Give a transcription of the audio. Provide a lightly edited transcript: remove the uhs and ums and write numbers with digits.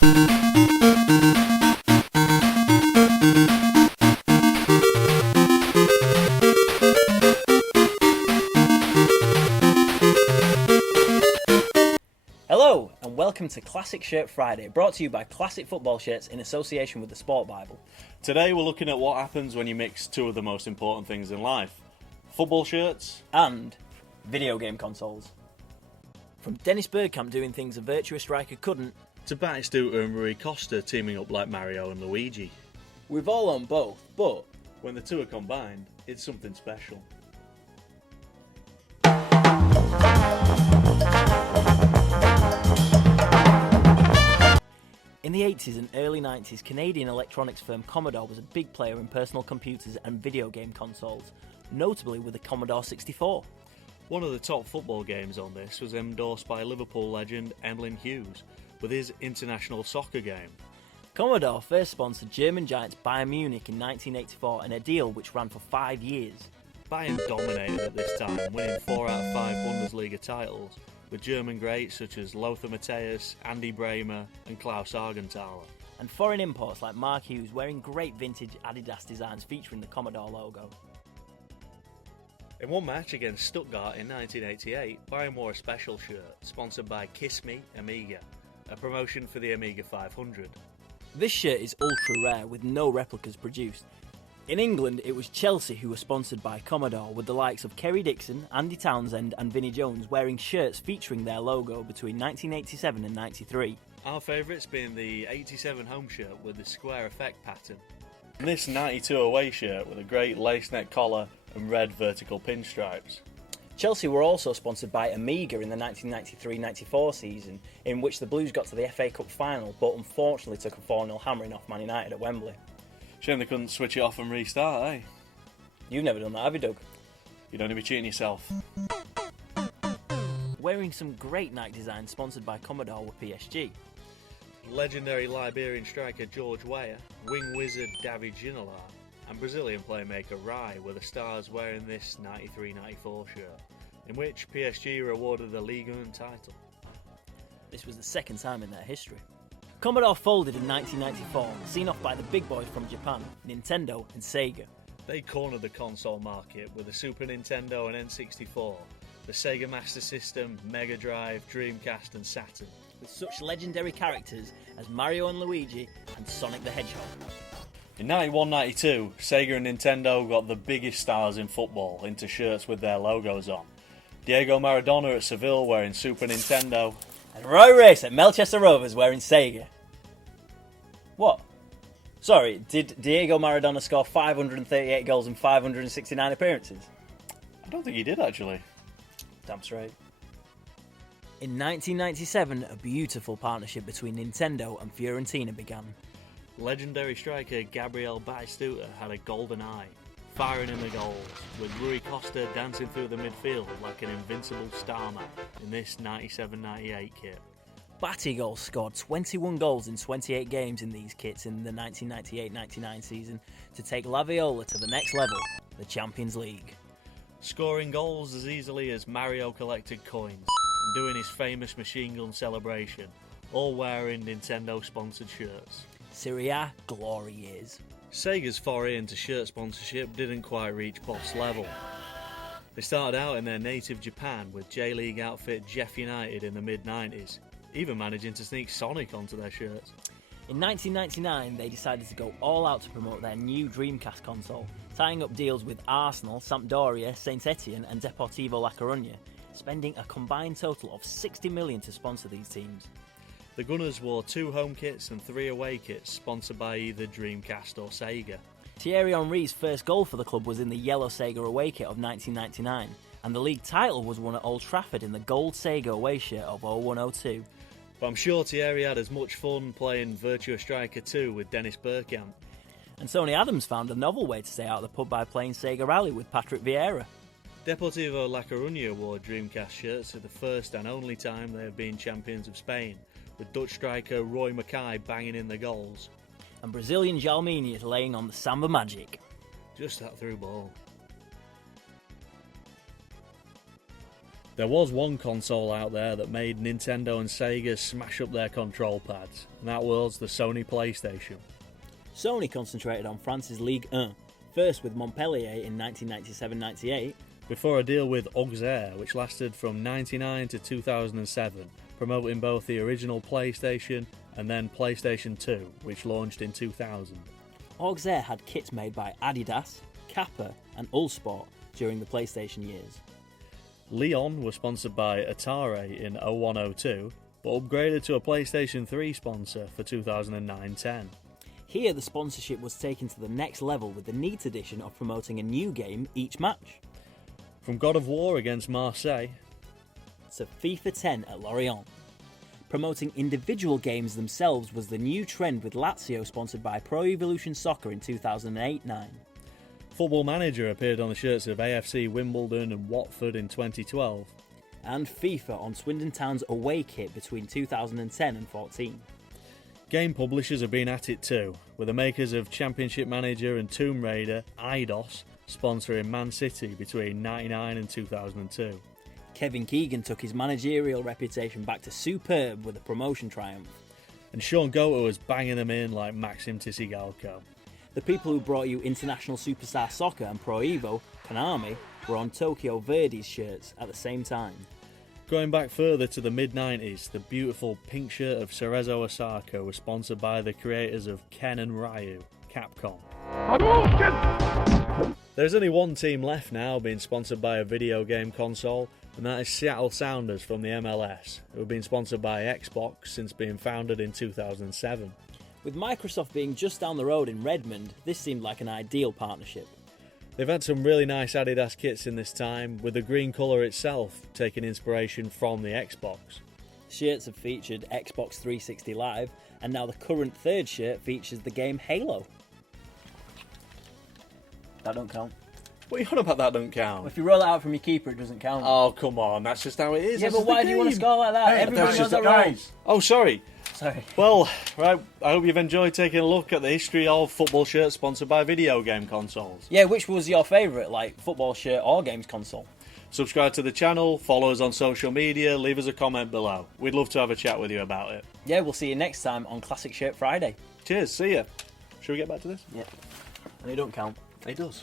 Hello and welcome to Classic Shirt Friday, brought to you by Classic Football Shirts in association with the Sport Bible. Today we're looking at what happens when you mix two of the most important things in life. Football shirts and video game consoles. From Dennis Bergkamp doing things a virtuous striker couldn't, to Batistuta and Rui Costa teaming up like Mario and Luigi. We've all owned both, but when the two are combined, it's something special. In the 80s and early 90s, Canadian electronics firm Commodore was a big player in personal computers and video game consoles, notably with the Commodore 64. One of the top football games on this was endorsed by Liverpool legend Emlyn Hughes with his international soccer game. Commodore first sponsored German giants Bayern Munich in 1984 in a deal which ran for 5 years. Bayern dominated at this time, winning 4 out of 5 Bundesliga titles, with German greats such as Lothar Matthäus, Andy Bremer and Klaus Augenthaler. And foreign imports like Mark Hughes wearing great vintage Adidas designs featuring the Commodore logo. In one match against Stuttgart in 1988, Bayern wore a special shirt sponsored by Kiss Me Amiga, a promotion for the Amiga 500. This shirt is ultra rare with no replicas produced. In England, it was Chelsea who were sponsored by Commodore, with the likes of Kerry Dixon, Andy Townsend and Vinnie Jones wearing shirts featuring their logo between 1987 and 93. Our favourites being the 87 home shirt with the square effect pattern, and this 92 away shirt with a great lace neck collar and red vertical pinstripes. Chelsea were also sponsored by Amiga in the 1993-94 season, in which the Blues got to the FA Cup final but unfortunately took a 4-0 hammering off Man United at Wembley. Shame they couldn't switch it off and restart, eh? You've never done that, have you, Doug? You'd only be cheating yourself. Wearing some great Nike designs sponsored by Commodore were PSG. Legendary Liberian striker George Weah, wing wizard David Ginola, and Brazilian playmaker Rai were the stars wearing this 93-94 shirt, in which PSG were awarded the Ligue 1 title. This was the second time in their history. Commodore folded in 1994, seen off by the big boys from Japan, Nintendo and Sega. They cornered the console market with the Super Nintendo and N64, the Sega Master System, Mega Drive, Dreamcast and Saturn, with such legendary characters as Mario and Luigi and Sonic the Hedgehog. In 91-92, Sega and Nintendo got the biggest stars in football into shirts with their logos on. Diego Maradona at Seville wearing Super Nintendo, and Roy Race at Melchester Rovers wearing Sega. What? Sorry, did Diego Maradona score 538 goals in 569 appearances? I don't think he did actually. Damn straight. In 1997, a beautiful partnership between Nintendo and Fiorentina began. Legendary striker Gabriel Batistuta had a golden eye, firing in the goals, with Rui Costa dancing through the midfield like an invincible starman in this 97-98 kit. Batigol scored 21 goals in 28 games in these kits in the 1998-99 season to take La Viola to the next level, the Champions League. Scoring goals as easily as Mario collected coins and doing his famous machine gun celebration, all wearing Nintendo-sponsored shirts. Serie A glory years. Sega's foray into shirt sponsorship didn't quite reach boss level. They started out in their native Japan with J-League outfit Jeff United in the mid-90s, even managing to sneak Sonic onto their shirts. In 1999, they decided to go all out to promote their new Dreamcast console, tying up deals with Arsenal, Sampdoria, Saint Etienne and Deportivo La Coruña, spending a combined total of $60 million to sponsor these teams. The Gunners wore 2 home kits and 3 away kits, sponsored by either Dreamcast or Sega. Thierry Henry's first goal for the club was in the yellow Sega away kit of 1999, and the league title was won at Old Trafford in the gold Sega away shirt of 01-02. But I'm sure Thierry had as much fun playing Virtua Striker 2 with Dennis Bergkamp. And Tony Adams found a novel way to stay out of the pub by playing Sega Rally with Patrick Vieira. Deportivo La Coruña wore Dreamcast shirts for the first and only time they have been champions of Spain, with Dutch striker Roy Mackay banging in the goals. And Brazilian Jalmini is laying on the Samba Magic. Just that through ball. There was one console out there that made Nintendo and Sega smash up their control pads, and that was the Sony PlayStation. Sony concentrated on France's Ligue 1, first with Montpellier in 1997-98, before a deal with Auxerre, which lasted from 1999 to 2007, promoting both the original PlayStation and then PlayStation 2, which launched in 2000. Auxerre had kits made by Adidas, Kappa and Ullsport during the PlayStation years. Lyon was sponsored by Atari in 01-02, but upgraded to a PlayStation 3 sponsor for 2009-10. Here the sponsorship was taken to the next level with the Neat edition of promoting a new game each match. From God of War against Marseille to FIFA 10 at Lorient. Promoting individual games themselves was the new trend, with Lazio sponsored by Pro Evolution Soccer in 2008-09. Football Manager appeared on the shirts of AFC Wimbledon and Watford in 2012. And FIFA on Swindon Town's away kit between 2010 and 14. Game publishers have been at it too, with the makers of Championship Manager and Tomb Raider, Eidos, sponsoring Man City between 1999 and 2002. Kevin Keegan took his managerial reputation back to superb with a promotion triumph. And Sean Goater was banging them in like Maxim Tisigalko. The people who brought you International Superstar Soccer and Pro Evo, Konami, were on Tokyo Verdy's shirts at the same time. Going back further to the mid-90s, the beautiful pink shirt of Cerezo Osaka was sponsored by the creators of Ken and Ryu, Capcom. There's only one team left now being sponsored by a video game console, and that is Seattle Sounders from the MLS, who have been sponsored by Xbox since being founded in 2007. With Microsoft being just down the road in Redmond, this seemed like an ideal partnership. They've had some really nice Adidas kits in this time, with the green colour itself taking inspiration from the Xbox. Shirts have featured Xbox 360 Live, and now the current third shirt features the game Halo. That don't count. What are you on about that don't count? Well, if you roll it out from your keeper, it doesn't count. Oh, come on, that's just how it is. Yeah, That's but why do you want to score like that? Hey, Everybody knows that's just that the rules. Oh, sorry. Sorry. Well, right, I hope you've enjoyed taking a look at the history of football shirts sponsored by video game consoles. Yeah, which was your favourite, like football shirt or games console? Subscribe to the channel, follow us on social media, leave us a comment below. We'd love to have a chat with you about it. Yeah, we'll see you next time on Classic Shirt Friday. Cheers, see ya. Should we get back to this? Yeah. And it don't count. It does.